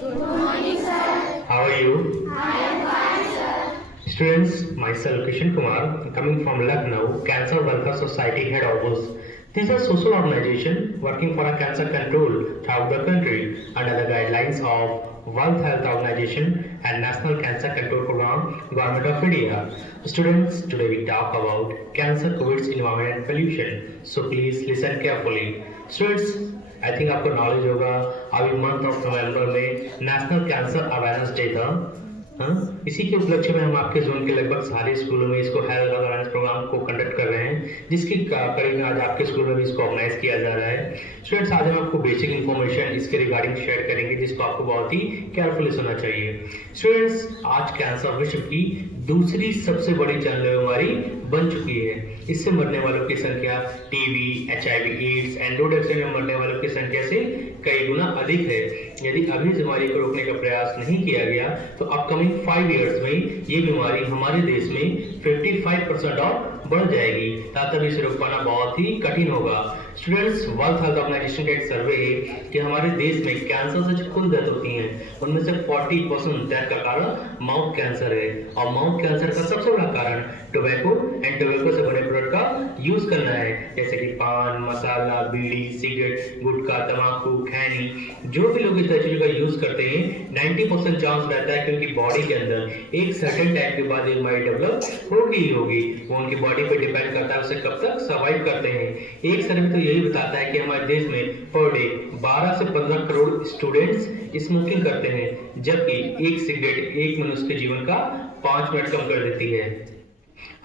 Good morning, sir. How are you? I am fine, sir. Students, myself Kishan Kumar, coming from Lucknow, Cancer Welfare Society head office. This is a social organization working for a cancer control throughout the country under the guidelines of World Health Organization and National Cancer Control Program, Government of India. Students, today we talk about cancer, COVID, environment and pollution. So please listen carefully. Students, I think आपको knowledge होगा अभी month of November में national cancer awareness day था। हाँ, इसी के उपलक्ष्य में हम आपके जोन के लगभग सारे स्कूलों में इसको हेल्थ अवेयरनेस प्रोग्राम को कंडक्ट कर रहे हैं, जिसकी कड़ी में आज आपके स्कूल में भी इसको ऑर्गेनाइज किया जा रहा है। स्टूडेंट्स, आज हम आपको बेसिक इन्फॉर्मेशन इसके रिगार्डिंग शेयर करेंगे, जिसको आपको बहुत ही केयरफुली सुनना चाहिए। स्टूडेंट्स, आज कैंसर विश्व की दूसरी सबसे बड़ी जानलेवा बीमारी बन चुकी है। इससे मरने वालों की संख्या टीबी, HIV, एड्स, एंडोडक्सिन में मरने वालों की संख्या से कई गुना अधिक है। यदि अभी इस बीमारी को रोकने का प्रयास नहीं किया गया तो अपकमिंग 5 इयर्स में ये बीमारी हमारे देश में 55% और बढ़ जाएगी, तब इसे रोक पाना बहुत ही कठिन होगा। स्टूडेंट्स, वर्ल्ड हेल्थ ऑर्गेनाइजेशन का एक सर्वे है कि हमारे देश में कैंसर से जो कुल डेथ होती हैं उनमें से 40% डेथ का कारण माउथ कैंसर है, और माउथ कैंसर का सबसे बड़ा कारण टोबैको एंड टोबैको से बने प्रोडक्ट का यूज करना है, जैसे कि पान, मसाला, बीड़ी, सिगरेट, गुटखा, तंबाकू, खैनी। जो भी लोग इस तरह चीजों का यूज करते हैं 90% चांस रहता है कि उनकी बॉडी के अंदर एक सर्टेन टाइम के बाद ये बीमारी डेवलप होगी ही होगी। वो उनकी बॉडी पे डिपेंड करता है उसे कब तक सर्वाइव करते हैं। एक सर्वे तो यही बताता है कि हमारे देश में पर डे 12 से 15 करोड़ स्टूडेंट्स स्मोकिंग करते हैं, जबकि एक सिगरेट एक मनुष्य के जीवन का 5 मिनट कम कर देती है।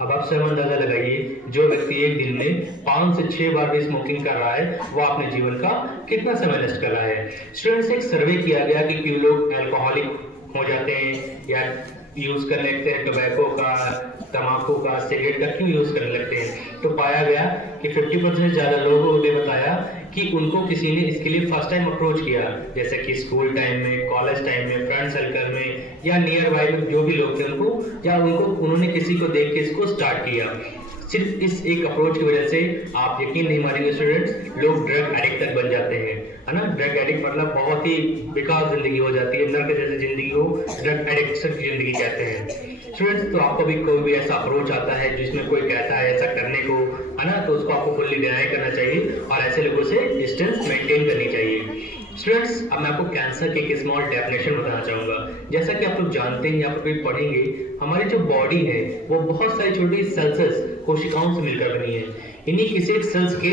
अब आप स्वयं अंदाजा लगाइए, जो व्यक्ति एक दिन में 5 से 6 बार भी स्मोकिंग कर रहा है वो अपने जीवन का कितना समय नष्ट कर रहा है। स्टूडेंट्स, एक सर्वे किया गया कि क्यों लोग अल्कोहलिक हो जाते हैं या यूज करने लगते हैं टोबैको का, तंबाकू का, सिगरेट का क्यों यूज करने लगते हैं। तो पाया गया कि 50% से ज्यादा लोगों ने बताया कि उनको किसी ने इसके लिए फर्स्ट टाइम अप्रोच किया, जैसे कि स्कूल टाइम में, कॉलेज टाइम में, फ्रेंड सर्कल में या नियर बाय में जो भी लोग थे उन्होंने किसी को देख के इसको स्टार्ट किया। सिर्फ इस एक अप्रोच की वजह से आप यकीन नहीं मानेंगे स्टूडेंट्स, लोग ड्रग एडिक्ट तक बन जाते हैं, है ना। ड्रग एडिक्ट मतलब बहुत ही बेकार जिंदगी हो जाती है, नर्क जैसी जिंदगी हो ड्रग एडिक्शन की जिंदगी कहते हैं। स्टूडेंट्स, तो आपको भी कोई भी ऐसा अप्रोच आता है जिसमें कोई कहता है ऐसा करने को, है ना, तो उसको आपको फुल्ली डिनाई करना चाहिए और ऐसे लोगों से डिस्टेंस मेंटेन करनी चाहिए। स्टूडेंट्स, अब मैं आपको कैंसर की एक स्मॉल डेफिनेशन बताना चाहूंगा। जैसा कि आप लोग जानते हैं या आप लोग पढ़ेंगे, हमारी जो बॉडी है वो बहुत सारी छोटी सेल्स कोशिकाओं से मिलकर बनी है। इन्हीं किसी सेल्स के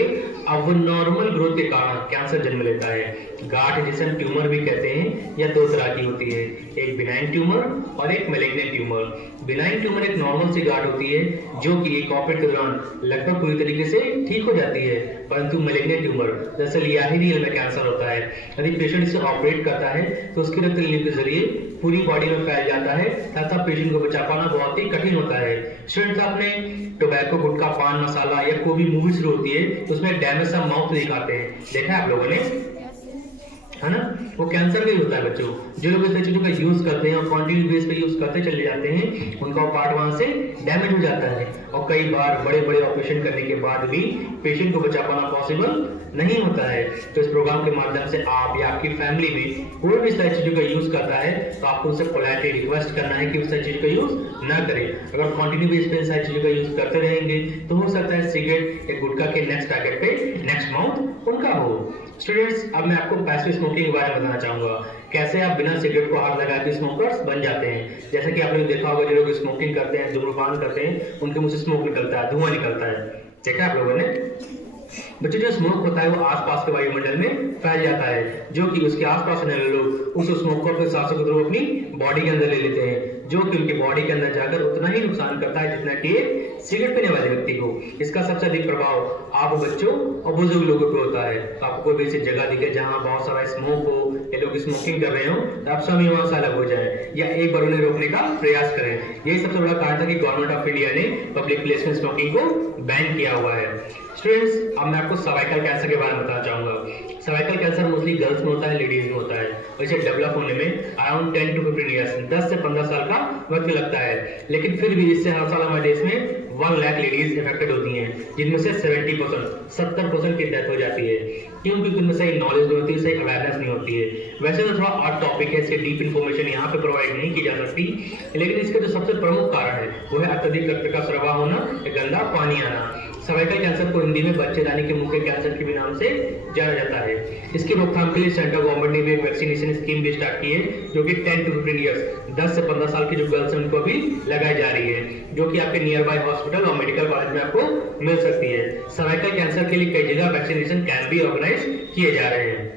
अबनॉर्मल ग्रोथ के कारण कैंसर जन्म लेता है। गांठ जिसे हम ट्यूमर भी कहते हैं या 2 तरह की होती है, एक बिनाइन ट्यूमर और एक मैलिग्नेंट ट्यूमर। बिनाइन ट्यूमर एक नॉर्मल सी गांठ होती है जो कि एक ऑपरेट के दौरान लगभग पूरी तरीके से ठीक हो जाती है, परंतु मैलिग्नेंट ट्यूमर दरअसल याहिनियल में कैंसर होता है। यदि पेशेंट इसे ऑपरेट करता है तो उसके रक्त नली के जरिए पूरी बॉडी में फैल जाता है तथा पेशेंट को बचा पाना बहुत ही कठिन होता है। स्टूडेंट्स, आपने टोबैको, गुटखा, पान मसाला या कोई भी मूवी शुरू होती है तो उसमें डैमेज सा माउथ दिखाते हैं, देखा है आप लोगों ने, है ना। वो कैंसर का ही होता है बच्चों। जो लोग इस चीजों का यूज करते हैं और क्वांटिटी बेस पे यूज करते चले जाते हैं, उनका पार्ट वहां से डैमेज हो जाता है और कई बार बड़े बड़े ऑपरेशन करने के बाद भी पेशेंट को बचा पाना पॉसिबल नहीं होता है। तो इस प्रोग्राम के माध्यम से आप या आपकी फैमिली में कोई भी इस तरह चीजों का यूज करता है तो आपको उनसे पोलाइटली रिक्वेस्ट करना है कि उस तरह चीजों का यूज ना करें। अगर कंटिन्यू बेस पे इस तरह चीजों का यूज करते रहेंगे तो हो सकता है सिगरेट या गुटखा के नेक्स्ट टारगेट पे नेक्स्ट माउथ उनका हो। स्टूडेंट्स, अब मैं आपको पैसिव स्मोकिंग के बारे में बताना चाहूंगा, कैसे आप बिना सिगरेट को हाथ लगा के स्मोकर्स बन जाते हैं। जैसे कि आपने देखा होगा, जो लोग स्मोकिंग करते हैं, धूम्रपान करते हैं, उनके मुंह से स्मोक निकलता है, धुआं निकलता है, देखा आप लोगों ने। बच्चों, जो स्मोक होता है वो आसपास के वायुमंडल में फैल जाता है, जो कि उसके आसपास रहने वाले लोग उस स्मोक को अपने सांसों के थ्रू अपनी बॉडी के अंदर ले लेते हैं, जो कि उनकी बॉडी के अंदर जाकर उतना ही नुकसान करता है जितना कि सिगरेट पीने वाले व्यक्ति को। इसका सबसे अधिक प्रभाव आप बच्चों और बुजुर्ग लोगों पर होता है। तो आपको कोई भी ऐसी जगह दिखे जहां बहुत सारा स्मोक हो या लोग स्मोकिंग कर रहे हो तो आप सब वहां से अलग हो जाए या एक बार उन्हें रोकने का प्रयास करें। यही सबसे बड़ा कारण था कि गवर्नमेंट ऑफ इंडिया ने पब्लिक प्लेस में स्मोकिंग को बैन किया हुआ है। स्टूडेंट्स, अब मैं आपको सर्वाइकल कैंसर के बारे में बताना चाहूंगा। सर्वाइकल कैंसर मोस्टली गर्ल्स में होता है, लेडीज में होता है, और इसे डेवलप होने में अराउंड 10 to 15 ईयर्स 10 से 15 साल का वक्त लगता है। लेकिन फिर भी इससे हर साल हमारे देश में 1 लाख लेडीज इफेक्टेड होती हैं, जिनमें से 70% की डेथ हो जाती है। क्यों? क्योंकि उनमें सही नॉलेज नहीं होती है, सही अवेयरनेस नहीं होती है। वैसे तो थोड़ा ऑड टॉपिक है, इससे डीप इन्फॉर्मेशन यहाँ पे प्रोवाइड नहीं की जा सकती, लेकिन इसका जो सबसे प्रमुख कारण है वो है अत्यधिक रक्त का स्राव होना या गंदा पानी आना। सर्वाइकल कैंसर को हिंदी में बच्चेदानी के मुंह के कैंसर के भी नाम से जाना जाता है। इसकी रोकथाम के लिए सेंट्रल गवर्नमेंट ने भी एक वैक्सीनेशन स्कीम भी स्टार्ट की है, जो कि 10 to 15 ईयर्स 10 से 15 साल की जो गर्ल्स हैं उनको भी लगाई जा रही है, जो कि आपके नियर बाय हॉस्पिटल और मेडिकल कॉलेज में आपको मिल सकती है। सर्वाइकल कैंसर के लिए कई जगह वैक्सीनेशन कैंप भी ऑर्गेनाइज किए जा रहे हैं।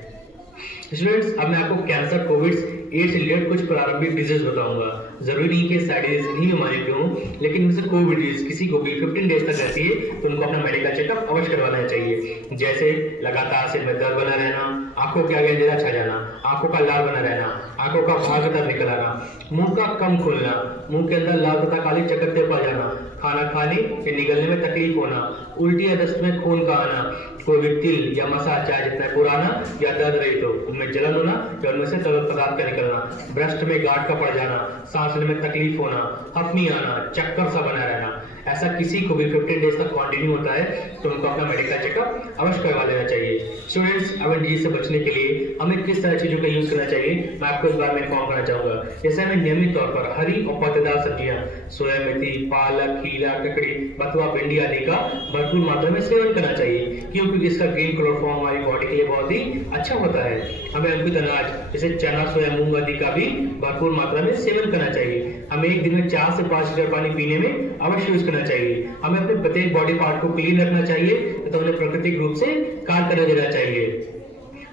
स्टूडेंट्स, अब मैं आपको कैंसर, कोविड, एड्स से रिलेटेड कुछ प्रारंभिक डिजीज बताऊंगा। जरूरी नहीं कि साइड डिजीज इन्हीं बीमारी के हों, लेकिन इनसे कोविड डिजीज किसी को भी 15 डेज तक रहती है तो उनको अपना मेडिकल चेकअप अवश्य करवाना चाहिए। जैसे लगातार सिर में दर्द बना रहना, आंखों के आगे अंधेरा छा जाना, आंखों का लाल बना रहना, आंखों का भागदर निकल आना, मुंह का कम खुलना, मुंह के अंदर लाल तथा काली चकत्ते पड़ जाना, खाना खाने या निगलने में तकलीफ होना, उल्टी या दस्त में खून का आना, कोई भी तिल या मसा चाहे जितना पुराना या दर्द रहित हो उनमें जलन होना या उनमें से तरल पदार्थ का निकलना, ब्रेस्ट में गांठ का पड़ जाना, सांस लेने में तकलीफ होना, हफनी आना, चक्कर सा बना रहना, ऐसा किसी को भी 15 डेज तक कंटिन्यू होता है तो उनको अपना मेडिकल चेकअप अवश्य करवा लेना चाहिए। स्टूडेंट्स, अब डिजीज से बचने के लिए हमें किस तरह चीजों का यूज करना चाहिए मैं आपको इस बारे में इन्फॉर्म करना चाहूंगा। जैसे हमें नियमित तौर पर हरी और पत्तेदार सब्जियां, सोया मेथी, पालक, खीरा, ककड़ी, बथुआ, भिंडी आदि का भरपूर मात्रा में सेवन करना चाहिए, क्योंकि इसका ग्रीन क्लोरोफॉर्म हमारी बॉडी के लिए बहुत ही अच्छा होता है। हमें अंकुरित अनाज जैसे चना, सोया, मूंग आदि का भी भरपूर मात्रा में सेवन करना चाहिए। हमें एक दिन में 4 से 5 लीटर पानी पीने में अवश्य यूज करना चाहिए। हमें अपने प्रत्येक बॉडी पार्ट को क्लीन रखना चाहिए तथा उन्हें प्राकृतिक रूप से कार्य करने देना चाहिए।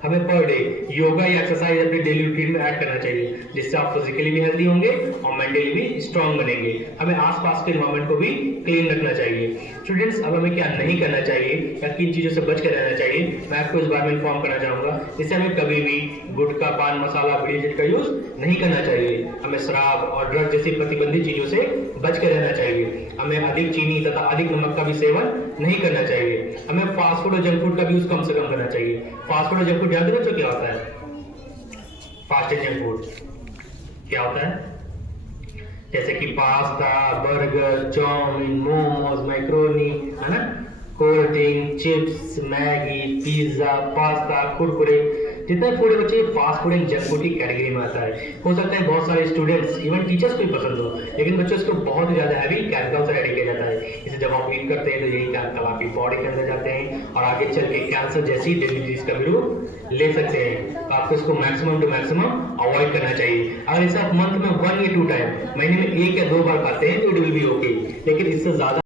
हमें पर डे योगा या एक्सरसाइज अपने डेली रूटीन में ऐड करना चाहिए, जिससे आप फिजिकली भी हेल्दी होंगे और मेंटली भी स्ट्रांग बनेंगे। हमें आसपास के एनवायरनमेंट को भी क्लीन रखना चाहिए। स्टूडेंट्स, अब हमें क्या नहीं करना चाहिए या किन चीजों से बच कर रहना चाहिए मैं आपको इस बारे में इन्फॉर्म करना चाहूंगा। इससे हमें कभी भी गुटखा, पान मसाला, बीड़ी सिगरेट का यूज नहीं करना चाहिए। हमें शराब और ड्रग जैसी प्रतिबंधित चीजों से बच कर रहना चाहिए। हमें अधिक चीनी तथा अधिक नमक का भी सेवन नहीं करना चाहिए। हमें फास्ट फूड और जंक फूड का भी यूज कम से कम करना चाहिए। फास्ट फूड और जंक फूड जानते हो क्या होता है? फास्ट एंड जंक फूड क्या होता है? जैसे कि pasta, burger, chow mein, momos, macaroni, है ना, cold drink, chips, Maggi, pizza, pasta, Kurkure, जितने फूड है बच्चे fast food and junk food की कैटेगरी में आता है। हो सकता है बहुत सारे स्टूडेंट्स, इवन टीचर्स को भी पसंद हो, लेकिन बच्चों इसको बहुत ही ज्यादा हैवी केमिकल से रेडी किया जाता है। इसे जब आप ईट करते हैं तो यही केमिकल आपकी बॉडी के अंदर जाते हैं और आगे चल के कैंसर जैसी डिजीज का भी रूप ले सकते हैं। तो आपको इसको मैक्सिमम टू मैक्सिमम अवॉइड करना चाहिए। अगर इसे आप मंथ में 1 या 2 टाइम, महीने में 1 या 2 बार खाते हैं तो इट विल बी ओके, लेकिन इससे ज्यादा